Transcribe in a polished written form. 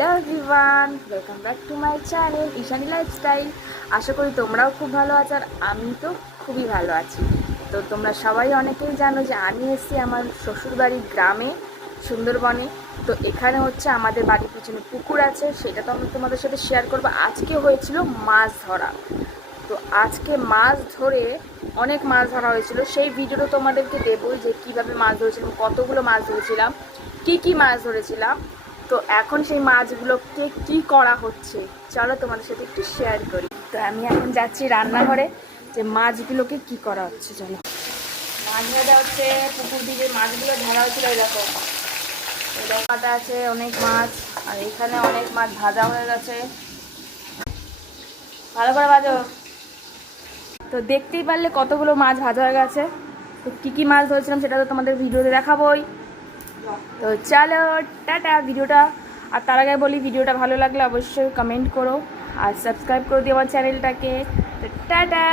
Hello everyone, welcome back to my channel Ishani lifestyle. আশা করি তোমরাও খুব ভালো আছো, আর আমি তো খুবই ভালো আছি। তো তোমরা সবাই অনেকেই জানো যে আমি এসেছি আমার শ্বশুরবাড়ির গ্রামে, সুন্দরবনে। তো এখানে হচ্ছে আমাদের বাড়ির পিছনে পুকুর আছে, সেটা তো আমি তোমাদের সাথে শেয়ার করবো। আজকে হয়েছিল মাছ ধরা। তো আজকে মাছ ধরে অনেক মাছ ধরা হয়েছিল, সেই ভিডিওটা তোমাদেরকে দেবো যে কীভাবে মাছ ধরেছিলাম, কতগুলো মাছ ধরেছিলাম, কী মাছ ধরেছিলাম। তো এখন সেই মাছগুলোকে কি করা হচ্ছে চলো তোমাদের সাথে একটু শেয়ার করি। তো আমি এখন যাচ্ছি রান্নাঘরে, যে মাছগুলোকে কি করা হচ্ছে চলো। মাছ ভাজা হচ্ছে, পুকুর দিয়ে মাছগুলো ধরা হয়েছিল এরকম কাটা আছে অনেক মাছ, আর এখানে অনেক মাছ ভাজা হয়ে গেছে। ভালো করে ভাজো। তো দেখতেই পারলে কতগুলো মাছ ভাজা হয়ে গেছে। তো কী মাছ ধরেছিলাম সেটা তো তোমাদের ভিডিওতে দেখাবোই। তো চলো টাটা ভিডিওটা। আর তার আগে বলি, ভিডিওটা ভালো লাগলে অবশ্যই কমেন্ট করো আর সাবস্ক্রাইব করে দিও আমার চ্যানেলটাকে। তো টাটা।